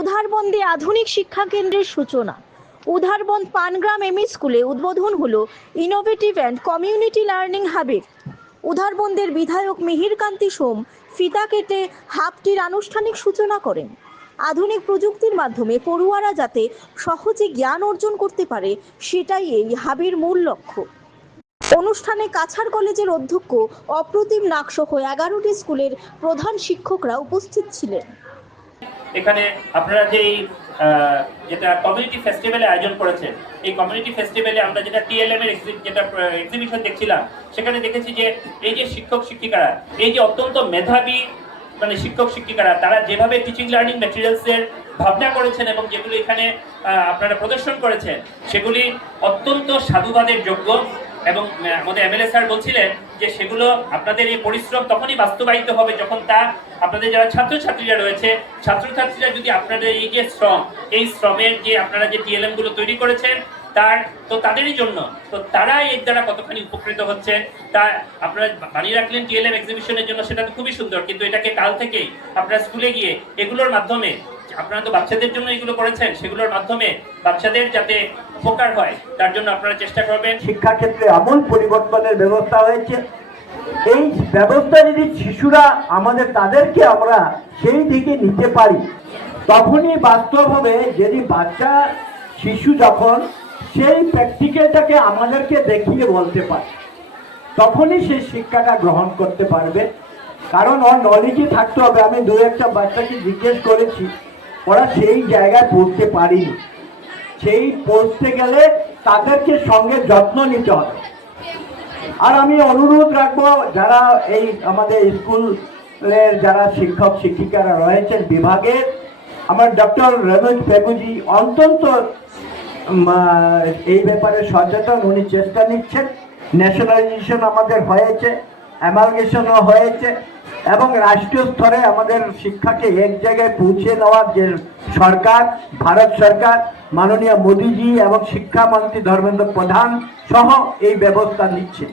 উধারবন্দে আধুনিক শিক্ষা কেন্দ্রের সূচনা। উধারবন্দ পানগ্রাম এমই স্কুলে উদ্বোধন হলো ইনোভেটিভ অ্যান্ড কমিউনিটি লার্নিং হাবের উধারবন্দের বিধায়ক মিহিরকান্তি সোম ফিতা কেটে হাবটির আনুষ্ঠানিক সূচনা করেন। আধুনিক প্রযুক্তির মাধ্যমে পড়ুয়ারা যাতে সহজে জ্ঞান অর্জন করতে পারে, সেটাই এই হাবের মূল লক্ষ্য। অনুষ্ঠানে কাছাড় কলেজের অধ্যক্ষ অপ্রতিম নাকসহ এগারোটি স্কুলের প্রধান শিক্ষকরা উপস্থিত ছিলেন। এখানে আপনারা যে যেটা কমিউনিটি ফেস্টিভ্যালে আয়োজন করেছেন এই কমিউনিটি ফেস্টিভ্যালে আমরা যেটা টিএলএম এর যেটা এক্সিবিশন দেখছিলাম, সেখানে দেখেছি যে এই যে শিক্ষক শিক্ষিকারা, এই যে অত্যন্ত মেধাবী মানে শিক্ষক শিক্ষিকারা, তারা যেভাবে টিচিং লার্নিং ম্যাটেরিয়ালস এর ভাবনা করেছেন এবং যেগুলো এখানে আপনারা প্রদর্শন করেছেন, সেগুলি অত্যন্ত সাধুবাদের যোগ্য। এবং আমাদের এমএলএ স্যার বলছিলেন যে সেগুলো আপনাদের এই পরিশ্রম তখনই বাস্তবায়িত হবে যখন তা আপনাদের যারা ছাত্রছাত্রীরা রয়েছে, ছাত্রছাত্রীরা যদি আপনাদের এই যে শ্রম, এই শ্রমের যে আপনারা যে টিএলএমগুলো তৈরি করেছেন, তার, তো তাদেরই জন্য, তো তারা এর দ্বারা কতখানি উপকৃত হচ্ছে, তা আপনারা বানিয়ে রাখলেন টিএলএম এক্সিবিশনের জন্য, সেটা তো খুবই সুন্দর, কিন্তু এটাকে কাল থেকেই আপনারা স্কুলে গিয়ে এগুলোর মাধ্যমে, আপনারা তো বাচ্চাদের জন্য এগুলো করেছেন, সেগুলোর মাধ্যমে বাচ্চাদের যাতে উপকার হয়, তার জন্য আপনারা চেষ্টা করবেন। শিক্ষাক্ষেত্রে আমূল পরিবর্তনের ব্যবস্থা হয়েছে। এই ব্যবস্থা যদি শিশুরা আমাদের তাদেরকে আমরা সেই দিকে নিতে পারি, তখনই বাস্তব হবে যদি বাচ্চা, শিশু যখন সেই প্র্যাকটিক্যালটাকে আমাদেরকে দেখিয়ে বলতে পারে, তখনই সে শিক্ষাটা গ্রহণ করতে পারবে। কারণ ওর নলেজই থাকতে হবে। আমি দু একটা বাচ্চাকে জিজ্ঞেস করেছি, ওরা সেই জায়গায় পড়তে পারিনি। সেই পড়তে গেলে তাদেরকে সঙ্গে যত্ন নিতে হবে। আর আমি অনুরোধ রাখব, যারা এই আমাদের স্কুলের যারা শিক্ষক, শিক্ষিকারা রয়েছেন বিভাগের আমার ডক্টর রমেশ পেগুজি অত্যন্ত এই ব্যাপারে সচেতন, উনি চেষ্টা নিচ্ছেন। ন্যাশনালাইজেশন আমাদের হয়েছে অ্যামালগেশনও হয়েছে। এবং রাষ্ট্রীয় স্তরে আমাদের শিক্ষাকে এক জায়গায় পৌঁছে নেওয়ার যে সরকার, ভারত সরকার, মাননীয় মোদিজি এবং শিক্ষামন্ত্রী ধর্মেন্দ্র প্রধান সহ এই ব্যবস্থা নিচ্ছে।